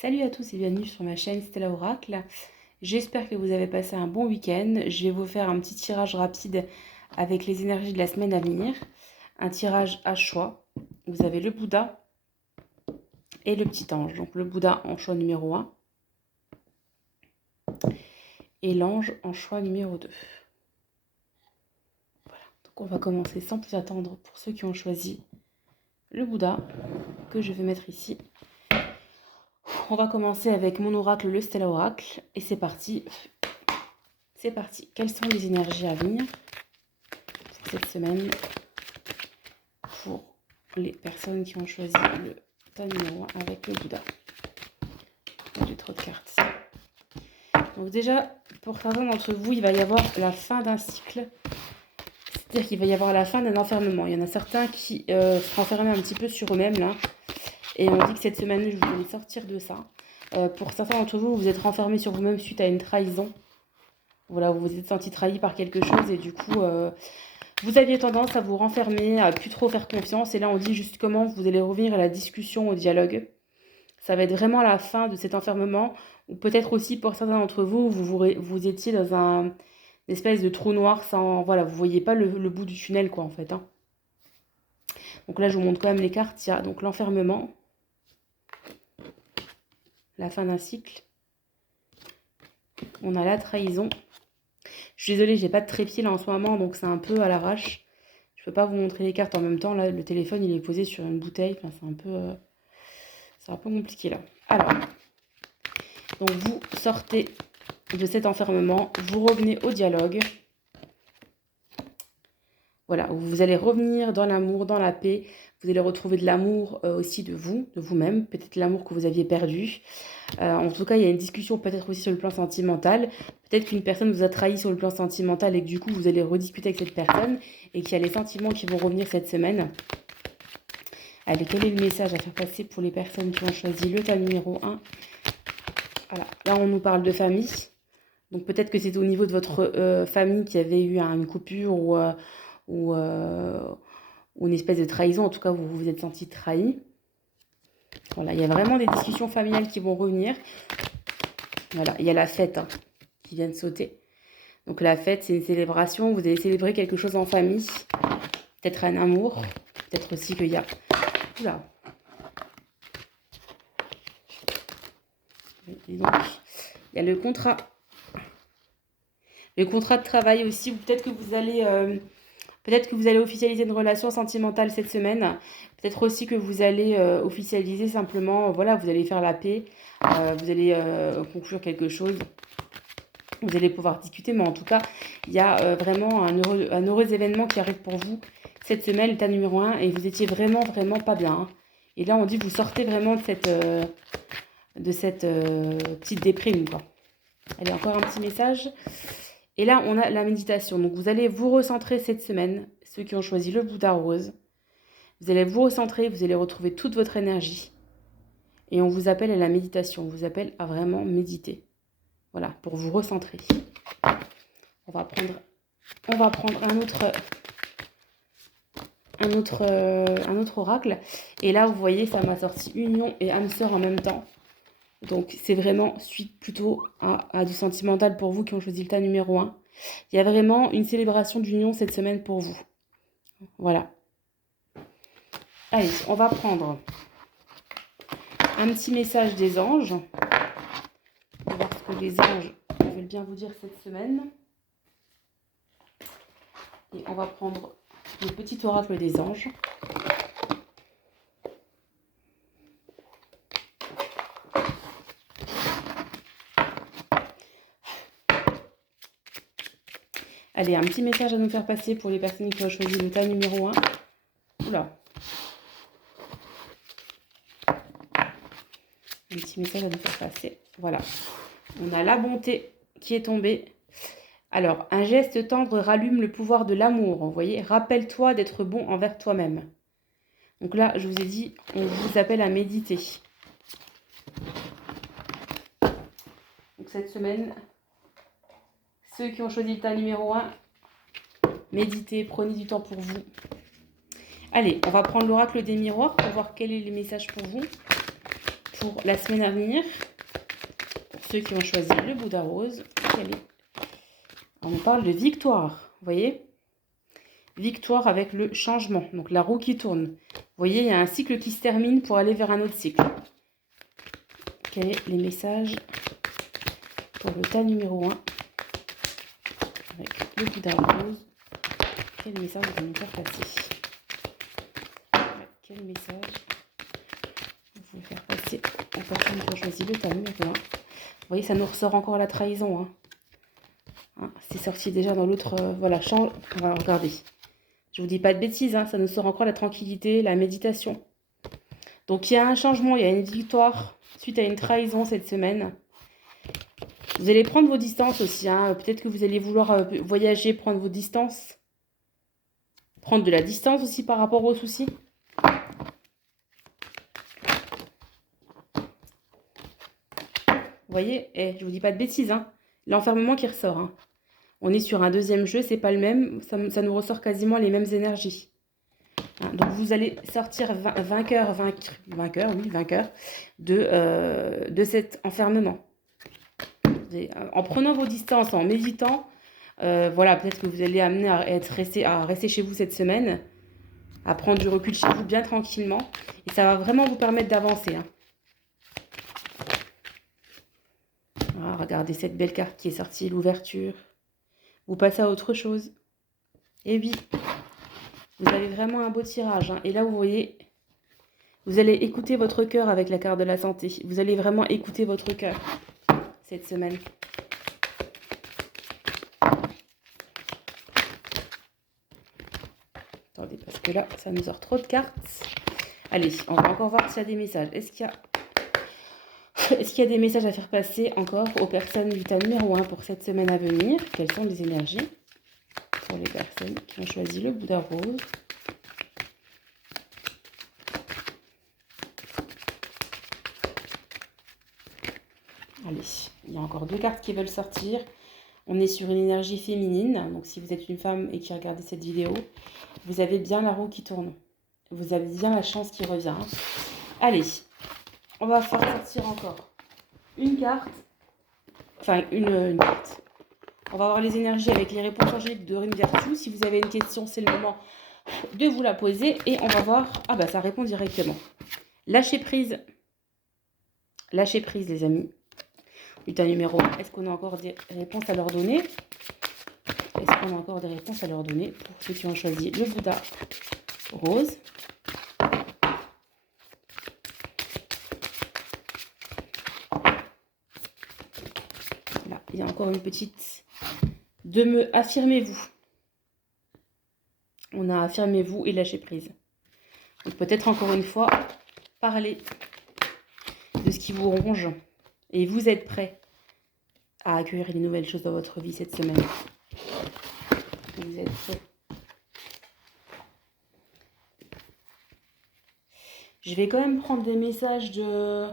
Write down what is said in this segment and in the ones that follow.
Salut à tous et bienvenue sur ma chaîne Stella Oracle. J'espère que vous avez passé un bon week-end. Je vais vous faire un petit tirage rapide avec les énergies de la semaine à venir. Un tirage à choix. Vous avez le Bouddha et le petit ange. Donc le Bouddha en choix numéro 1 et l'ange en choix numéro 2. Voilà. Donc on va commencer sans plus attendre pour ceux qui ont choisi le Bouddha que je vais mettre ici. On va commencer avec mon oracle, le Stella Oracle. Et c'est parti. C'est parti. Quelles sont les énergies à venir cette semaine pour les personnes qui ont choisi le tas numéro 1 avec le Bouddha? J'ai trop de cartes. Donc déjà, pour certains d'entre vous, il va y avoir la fin d'un cycle. C'est-à-dire qu'il va y avoir la fin d'un enfermement. Il y en a certains qui se renferment un petit peu sur eux-mêmes là. Et on dit que cette semaine, je vous allez sortir de ça. Pour certains d'entre vous, vous êtes renfermés sur vous-même suite à une trahison. Voilà, vous vous êtes senti trahi par quelque chose et du coup, vous aviez tendance à vous renfermer, à plus trop faire confiance. Et là, on dit juste comment vous allez revenir à la discussion, au dialogue. Ça va être vraiment la fin de cet enfermement. Ou peut-être aussi pour certains d'entre vous, vous étiez dans une espèce de trou noir sans... Voilà, vous ne voyez pas le bout du tunnel, quoi, en fait. Hein. Donc là, je vous montre quand même les cartes. Il y a donc l'enfermement, la fin d'un cycle. On a la trahison. Je suis désolée, j'ai pas de trépied là en ce moment, donc c'est un peu à l'arrache. Je peux pas vous montrer les cartes en même temps. Là, le téléphone, il est posé sur une bouteille. Enfin, c'est un peu compliqué là. Alors, donc vous sortez de cet enfermement, vous revenez au dialogue. Voilà, vous allez revenir dans l'amour, dans la paix. Vous allez retrouver de l'amour aussi de vous-même, peut-être l'amour que vous aviez perdu. En tout cas, il y a une discussion peut-être aussi sur le plan sentimental. Peut-être qu'une personne vous a trahi sur le plan sentimental et que du coup, vous allez rediscuter avec cette personne et qu'il y a les sentiments qui vont revenir cette semaine. Allez, quel est le message à faire passer pour les personnes qui ont choisi le tas numéro 1? Voilà, là, on nous parle de famille. Donc peut-être que c'est au niveau de votre famille qui avait eu une coupure ou une espèce de trahison. En tout cas, vous vous êtes senti trahi. Voilà, il y a vraiment des discussions familiales qui vont revenir. Voilà, il y a la fête qui vient de sauter. Donc la fête, c'est une célébration. Vous allez célébrer quelque chose en famille. Peut-être un amour. Peut-être aussi qu'il y a... Oula. Et donc, il y a le contrat. Le contrat de travail aussi. Ou peut-être que vous allez... Peut-être que vous allez officialiser une relation sentimentale cette semaine. Peut-être aussi que vous allez officialiser simplement, voilà, vous allez faire la paix, vous allez conclure quelque chose. Vous allez pouvoir discuter, mais en tout cas, il y a vraiment un heureux événement qui arrive pour vous cette semaine, l'état numéro 1, et vous étiez vraiment, vraiment pas bien. Hein. Et là, on dit que vous sortez vraiment de cette petite déprime, quoi. Allez, encore un petit message. Et là, on a la méditation. Donc, vous allez vous recentrer cette semaine, ceux qui ont choisi le Bouddha rose. Vous allez vous recentrer, vous allez retrouver toute votre énergie. Et on vous appelle à la méditation. On vous appelle à vraiment méditer. Voilà, pour vous recentrer. On va prendre un autre oracle. Et là, vous voyez, ça m'a sorti union et âme sœur en même temps. Donc, c'est vraiment suite plutôt à du sentimental pour vous qui ont choisi le tas numéro 1. Il y a vraiment une célébration d'union cette semaine pour vous. Voilà. Allez, on va prendre un petit message des anges. On va voir ce que les anges veulent bien vous dire cette semaine. Et on va prendre le petit oracle des anges. Allez, un petit message à nous faire passer pour les personnes qui ont choisi le tas numéro 1. Oula. Un petit message à nous faire passer. Voilà. On a la bonté qui est tombée. Alors, un geste tendre rallume le pouvoir de l'amour. Vous voyez, rappelle-toi d'être bon envers toi-même. Donc là, je vous ai dit, on vous appelle à méditer. Donc cette semaine, ceux qui ont choisi le tas numéro 1, méditez, prenez du temps pour vous. Allez, on va prendre l'oracle des miroirs pour voir quel est le message pour vous. pour la semaine à venir, pour ceux qui ont choisi le Bouddha rose, on parle de victoire, vous voyez? Victoire avec le changement, donc la roue qui tourne. Vous voyez, il y a un cycle qui se termine pour aller vers un autre cycle. Quels sont les messages pour le tas numéro 1 avec le Bouddha rose? Quel message vous allez nous faire passer? Quel message vous faire passer aux personnes qui ont choisi le tas numéro 1? Vous voyez, ça nous ressort encore la trahison. C'est sorti déjà dans l'autre... voilà, on va regarder. Je ne vous dis pas de bêtises, ça nous sort encore la tranquillité, la méditation. Donc il y a un changement, il y a une victoire suite à une trahison cette semaine. Vous allez prendre vos distances aussi. Peut-être que vous allez vouloir voyager, prendre vos distances. Prendre de la distance aussi par rapport aux soucis. Vous voyez, je ne vous dis pas de bêtises. L'enfermement qui ressort. On est sur un deuxième jeu, c'est pas le même. Ça nous ressort quasiment les mêmes énergies. Donc vous allez sortir vainqueur de cet enfermement. En prenant vos distances, en méditant, voilà, peut-être que vous allez amener à rester chez vous cette semaine, à prendre du recul chez vous bien tranquillement. Et ça va vraiment vous permettre d'avancer. Regardez cette belle carte qui est sortie, l'ouverture. Vous passez à autre chose. Et oui, vous avez vraiment un beau tirage. Et là, vous voyez, vous allez écouter votre cœur avec la carte de la santé. Vous allez vraiment écouter votre cœur cette semaine. Attendez, parce que là, ça nous sort trop de cartes. Allez, on va encore voir s'il y a des messages. Est-ce qu'il y a des messages à faire passer encore aux personnes du tas numéro 1 pour cette semaine à venir? Quelles sont les énergies pour les personnes qui ont choisi le Bouddha rose? Allez, il y a encore 2 cartes qui veulent sortir. On est sur une énergie féminine. Donc si vous êtes une femme et qui regardez cette vidéo, vous avez bien la roue qui tourne. Vous avez bien la chance qui revient. Allez, on va faire sortir encore une carte. Enfin, une carte. On va voir les énergies avec les réponses angéliques de Rune Virtue. Si vous avez une question, c'est le moment de vous la poser. Et on va voir... Ah bah ça répond directement. Lâcher prise. Lâcher prise, les amis. Putain, numéro 1. Est-ce qu'on a encore des réponses à leur donner? Est-ce qu'on a encore des réponses à leur donner pour ceux qui ont choisi le Bouddha rose? Là, il y a encore une petite... Affirmez-vous. On a affirmez-vous et lâcher prise. Donc peut-être encore une fois, parler de ce qui vous ronge. Et vous êtes prêts à accueillir les nouvelles choses dans votre vie cette semaine. Vous êtes prêts. Je vais quand même prendre des messages de...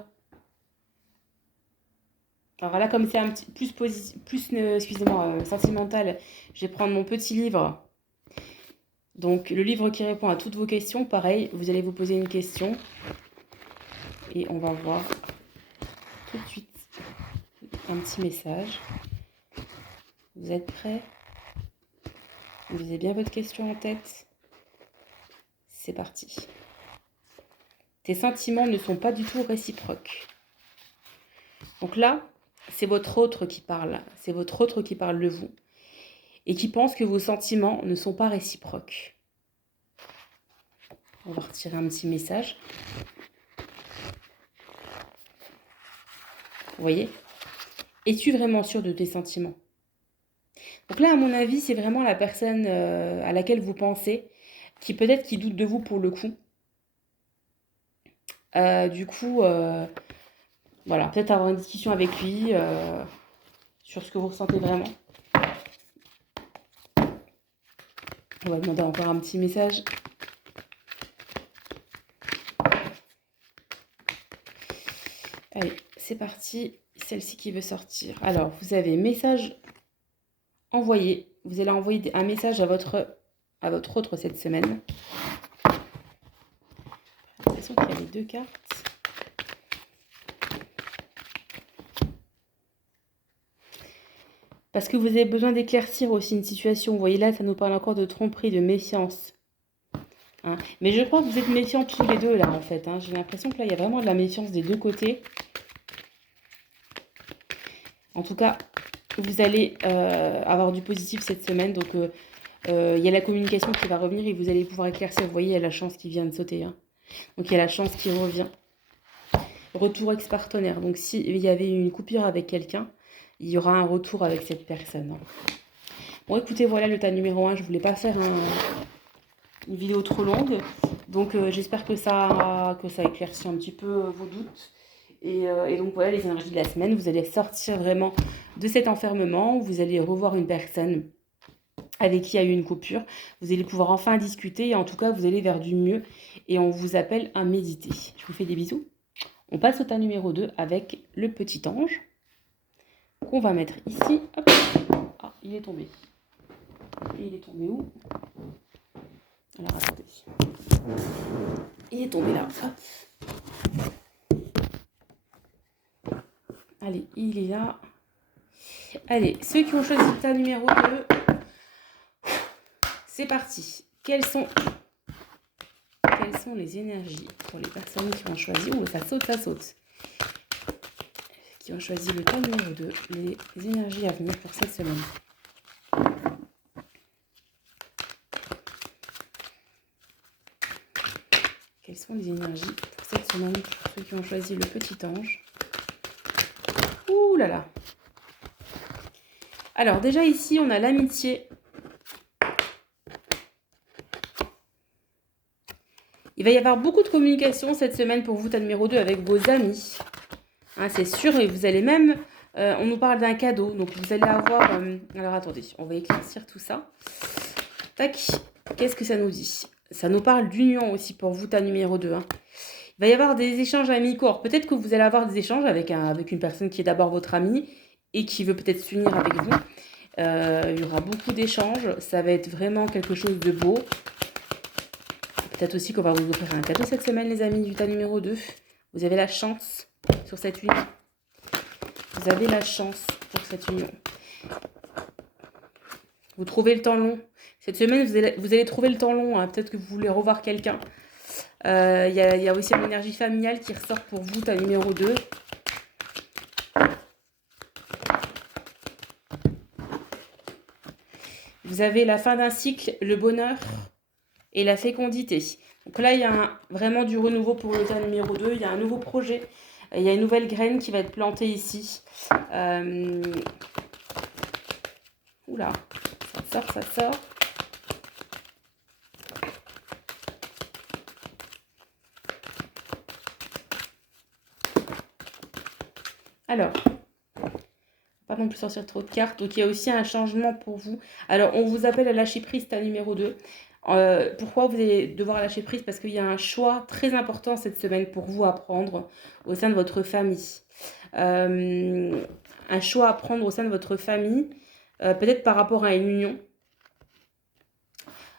Alors là, comme c'est un petit excusez-moi, sentimental, je vais prendre mon petit livre. Donc, le livre qui répond à toutes vos questions. Pareil, vous allez vous poser une question. Et on va voir tout de suite un petit message. Vous êtes prêts? Vous avez bien votre question en tête? C'est parti. Tes sentiments ne sont pas du tout réciproques. Donc là, c'est votre autre qui parle. C'est votre autre qui parle de vous. Et qui pense que vos sentiments ne sont pas réciproques. On va retirer un petit message. Vous voyez? Es-tu vraiment sûr de tes sentiments? Donc là, à mon avis, c'est vraiment la personne à laquelle vous pensez, qui peut-être qui doute de vous pour le coup. Voilà, peut-être avoir une discussion avec lui sur ce que vous ressentez vraiment. On va demander encore un petit message. Allez, c'est parti. Celle-ci qui veut sortir. Alors, vous avez message envoyé. Vous allez envoyer un message à votre autre cette semaine. J'ai l'impression qu'il y a les 2 cartes. Parce que vous avez besoin d'éclaircir aussi une situation. Vous voyez là, ça nous parle encore de tromperie, de méfiance. Hein. Mais je crois que vous êtes méfiants tous les deux là en fait. Hein. J'ai l'impression que là, il y a vraiment de la méfiance des deux côtés. En tout cas, vous allez avoir du positif cette semaine. Donc, il y a la communication qui va revenir et vous allez pouvoir éclaircir. Vous voyez, il y a la chance qui vient de sauter. Hein. Donc, il y a la chance qui revient. Retour ex-partenaire. Donc, s'il y avait une coupure avec quelqu'un, il y aura un retour avec cette personne. Hein. Bon, écoutez, voilà le tas numéro 1. Je ne voulais pas faire une vidéo trop longue. Donc, j'espère que ça éclaircit un petit peu vos doutes. Et donc voilà les énergies de la semaine, vous allez sortir vraiment de cet enfermement, vous allez revoir une personne avec qui il y a eu une coupure, vous allez pouvoir enfin discuter et en tout cas vous allez vers du mieux et on vous appelle à méditer. Je vous fais des bisous. On passe au tas numéro 2 avec le petit ange qu'on va mettre ici. Hop. Ah, il est tombé. Et il est tombé où? Alors attendez. Il est tombé là. Hop. Allez, il est là. Allez, ceux qui ont choisi le tas numéro 2, c'est parti. Quelles sont les énergies pour les personnes qui ont choisi... Ouh, ça saute, ça saute. Qui ont choisi le tas numéro 2, les énergies à venir pour cette semaine. Quelles sont les énergies pour cette semaine pour ceux qui ont choisi le petit ange? Ouh là là. Alors déjà ici, on a l'amitié. Il va y avoir beaucoup de communication cette semaine pour vous, tas numéro 2, avec vos amis. Hein, c'est sûr, et vous allez même... on nous parle d'un cadeau, donc vous allez avoir... alors attendez, on va éclaircir tout ça. Tac, qu'est-ce que ça nous dit? Ça nous parle d'union aussi pour vous, tas numéro 2. Hein. Il va y avoir des échanges amicaux. Peut-être que vous allez avoir des échanges avec une personne qui est d'abord votre ami et qui veut peut-être s'unir avec vous. Il y aura beaucoup d'échanges. Ça va être vraiment quelque chose de beau. Peut-être aussi qu'on va vous offrir un cadeau cette semaine, les amis du tas numéro 2. Vous avez la chance sur cette union. Vous avez la chance pour cette union. Vous trouvez le temps long. Cette semaine, vous allez trouver le temps long. Hein. Peut-être que vous voulez revoir quelqu'un. Il y a aussi une énergie familiale qui ressort pour vous, ta numéro 2. Vous avez la fin d'un cycle, le bonheur et la fécondité. Donc là, il y a vraiment du renouveau pour le tas numéro 2. Il y a un nouveau projet. Il y a une nouvelle graine qui va être plantée ici. Oula, ça sort, ça sort. Alors, pas non plus sortir trop de cartes. Donc, il y a aussi un changement pour vous. Alors, on vous appelle à lâcher prise, ta numéro 2. Pourquoi vous allez devoir lâcher prise? Parce qu'il y a un choix très important cette semaine pour vous à prendre au sein de votre famille. Un choix à prendre au sein de votre famille, peut-être par rapport à une union.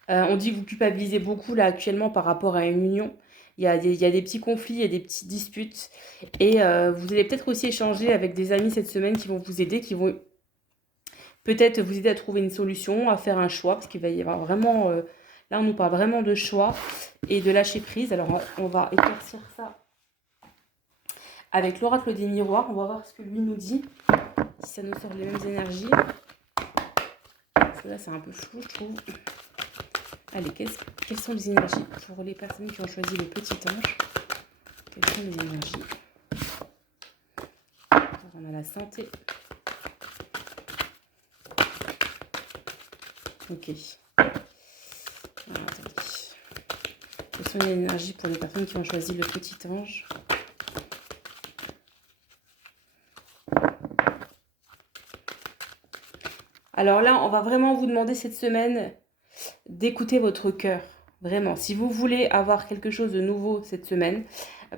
On dit que vous culpabilisez beaucoup là actuellement par rapport à une union. Il y a des petits conflits, il y a des petites disputes. Et vous allez peut-être aussi échanger avec des amis cette semaine qui vont vous aider, qui vont peut-être vous aider à trouver une solution, à faire un choix. Parce qu'il va y avoir vraiment... là, on nous parle vraiment de choix et de lâcher prise. Alors, on va éclaircir ça avec l'oracle des miroirs. On va voir ce que lui nous dit. Si ça nous sort les mêmes énergies. Parce que là, c'est un peu flou, je trouve. Allez, quelles sont les énergies pour les personnes qui ont choisi le petit ange? Quelles sont les énergies? Alors, on a la santé. Ok. Alors, attendez. Quelles sont les énergies pour les personnes qui ont choisi le petit ange? Alors là, on va vraiment vous demander cette semaine d'écouter votre cœur. Vraiment, si vous voulez avoir quelque chose de nouveau cette semaine,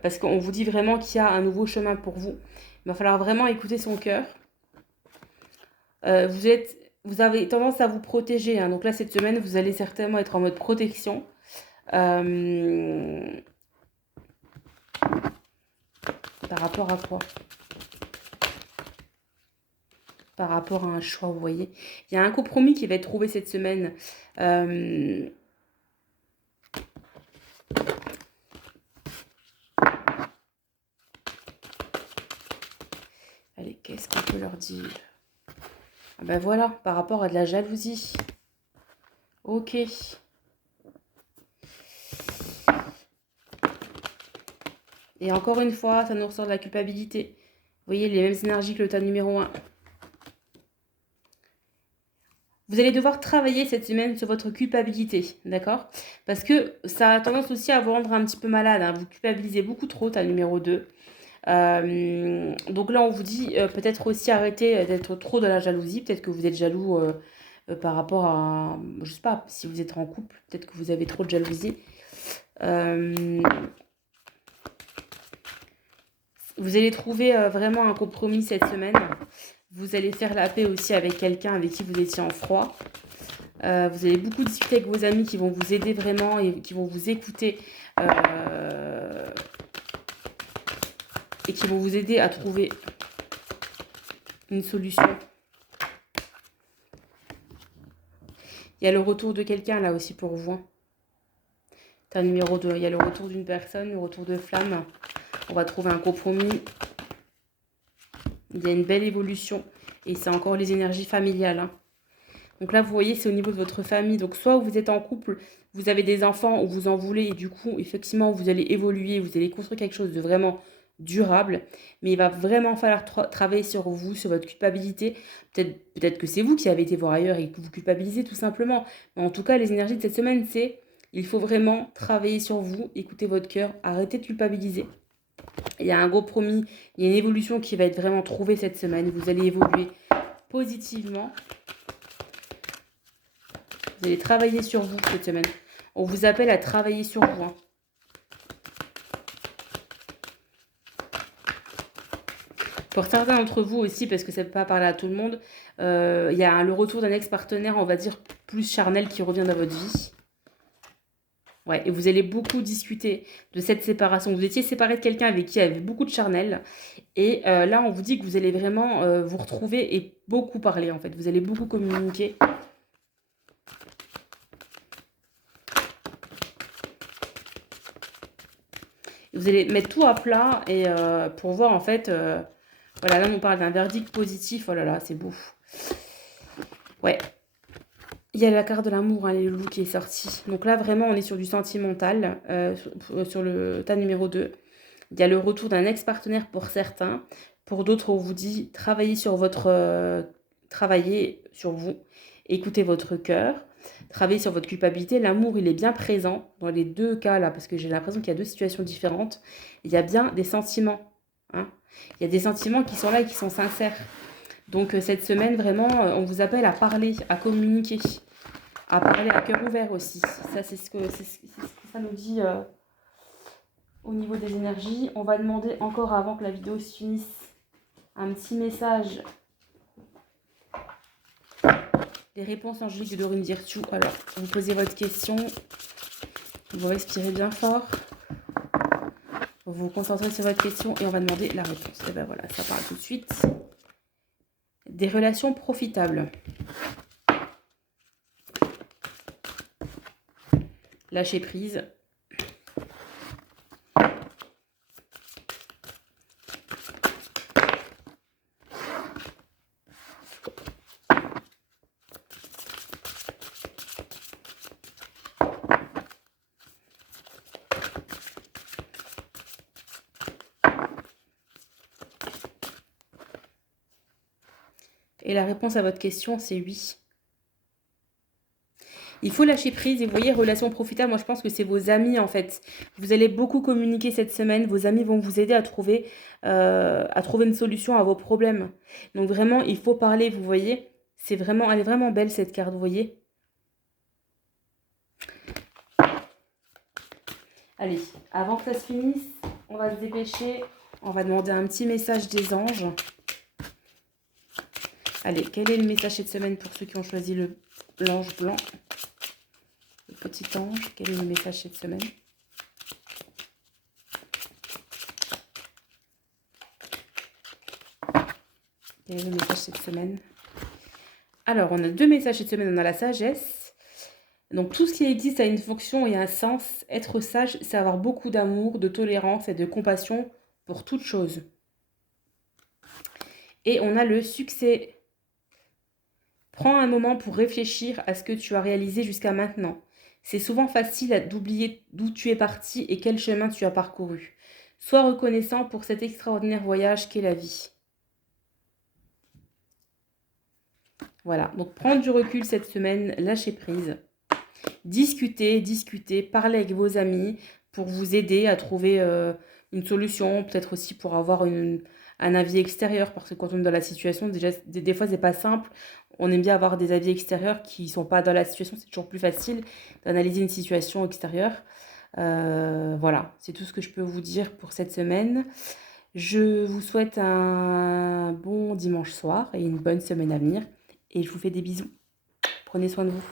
parce qu'on vous dit vraiment qu'il y a un nouveau chemin pour vous, il va falloir vraiment écouter son cœur. Vous avez tendance à vous protéger. Hein. Donc là, cette semaine, vous allez certainement être en mode protection. Par rapport à quoi? par rapport à un choix, vous voyez. Il y a un compromis qui va être trouvé cette semaine. Allez, qu'est-ce qu'on peut leur dire? Ah ben voilà, par rapport à de la jalousie. Ok. Et encore une fois, ça nous ressort de la culpabilité. Vous voyez, les mêmes énergies que le tas numéro 1. Vous allez devoir travailler cette semaine sur votre culpabilité, d'accord? Parce que ça a tendance aussi à vous rendre un petit peu malade, hein. Vous culpabilisez beaucoup trop, tas numéro 2. Donc là, on vous dit peut-être aussi arrêter d'être trop dans la jalousie. Peut-être que vous êtes jaloux par rapport à... Je sais pas, si vous êtes en couple, peut-être que vous avez trop de jalousie. Vous allez trouver vraiment un compromis cette semaine. Vous allez faire la paix aussi avec quelqu'un avec qui vous étiez en froid. Vous allez beaucoup discuter avec vos amis qui vont vous aider vraiment et qui vont vous écouter et qui vont vous aider à trouver une solution. Il y a le retour de quelqu'un là aussi pour vous. T'as numéro 2. Il y a le retour d'une personne, le retour de flamme. On va trouver un compromis. Il y a une belle évolution. Et c'est encore les énergies familiales, hein. Donc là, vous voyez, c'est au niveau de votre famille. Donc soit vous êtes en couple, vous avez des enfants ou vous en voulez. Et du coup, effectivement, vous allez évoluer, vous allez construire quelque chose de vraiment durable. Mais il va vraiment falloir travailler sur vous, sur votre culpabilité. Peut-être que c'est vous qui avez été voir ailleurs et que vous culpabilisez tout simplement. Mais en tout cas, les énergies de cette semaine, c'est... Il faut vraiment travailler sur vous, écouter votre cœur, arrêter de culpabiliser. Il y a un gros promis, il y a une évolution qui va être vraiment trouvée cette semaine. Vous allez évoluer positivement. Vous allez travailler sur vous cette semaine. On vous appelle à travailler sur vous, hein. Pour certains d'entre vous aussi, parce que ça ne peut pas parler à tout le monde, il y a le retour d'un ex-partenaire, on va dire, plus charnel qui revient dans votre vie. Ouais, et vous allez beaucoup discuter de cette séparation. Vous étiez séparé de quelqu'un avec qui il y avait beaucoup de charnel. Et là, on vous dit que vous allez vraiment vous retrouver et beaucoup parler, en fait. Vous allez beaucoup communiquer. Vous allez mettre tout à plat et pour voir, en fait... voilà, là, on parle d'un verdict positif. Oh là là, c'est beau. Ouais. Il y a la carte de l'amour, hein, les loulous qui est sortie. Donc là, vraiment, on est sur du sentimental, sur le tas numéro 2. Il y a le retour d'un ex-partenaire pour certains. Pour d'autres, on vous dit, travaillez sur travaillez sur vous. Écoutez votre cœur. Travaillez sur votre culpabilité. L'amour, il est bien présent dans les deux cas, là, parce que j'ai l'impression qu'il y a deux situations différentes. Il y a bien des sentiments, hein. Il y a des sentiments qui sont là et qui sont sincères. Donc, cette semaine, vraiment, on vous appelle à parler, à communiquer. À parler à cœur ouvert aussi. Ça, c'est ce que ça nous dit au niveau des énergies. On va demander encore, avant que la vidéo se finisse, un petit message. Les réponses angéliques de Dorine Virtue. Alors, vous posez votre question. Vous respirez bien fort. Vous vous concentrez sur votre question et on va demander la réponse. Et ben voilà, ça parle tout de suite. Des relations profitables. Lâcher prise. Et la réponse à votre question, c'est oui. Il faut lâcher prise et vous voyez, relation profitable, moi je pense que c'est vos amis en fait. Vous allez beaucoup communiquer cette semaine, vos amis vont vous aider à trouver une solution à vos problèmes. Donc vraiment, il faut parler, vous voyez. Elle est vraiment belle cette carte, vous voyez. Allez, avant que ça se finisse, on va se dépêcher. On va demander un petit message des anges. Allez, quel est le message cette semaine pour ceux qui ont choisi l'ange blanc? Le petit ange, quel est le message cette semaine? Quel est le message cette semaine? Alors, on a 2 messages cette semaine. On a la sagesse. Donc, tout ce qui existe a une fonction et un sens. Être sage, c'est avoir beaucoup d'amour, de tolérance et de compassion pour toute chose. Et on a le succès. Prends un moment pour réfléchir à ce que tu as réalisé jusqu'à maintenant. C'est souvent facile d'oublier d'où tu es parti et quel chemin tu as parcouru. Sois reconnaissant pour cet extraordinaire voyage qu'est la vie. Voilà, donc prendre du recul cette semaine, lâcher prise. Discuter, parler avec vos amis pour vous aider à trouver une solution, peut-être aussi pour avoir un avis extérieur, parce que quand on est dans la situation, déjà, des fois, c'est pas simple. On aime bien avoir des avis extérieurs qui ne sont pas dans la situation, c'est toujours plus facile d'analyser une situation extérieure. Voilà, c'est tout ce que je peux vous dire pour cette semaine. Je vous souhaite un bon dimanche soir et une bonne semaine à venir. Et je vous fais des bisous. Prenez soin de vous.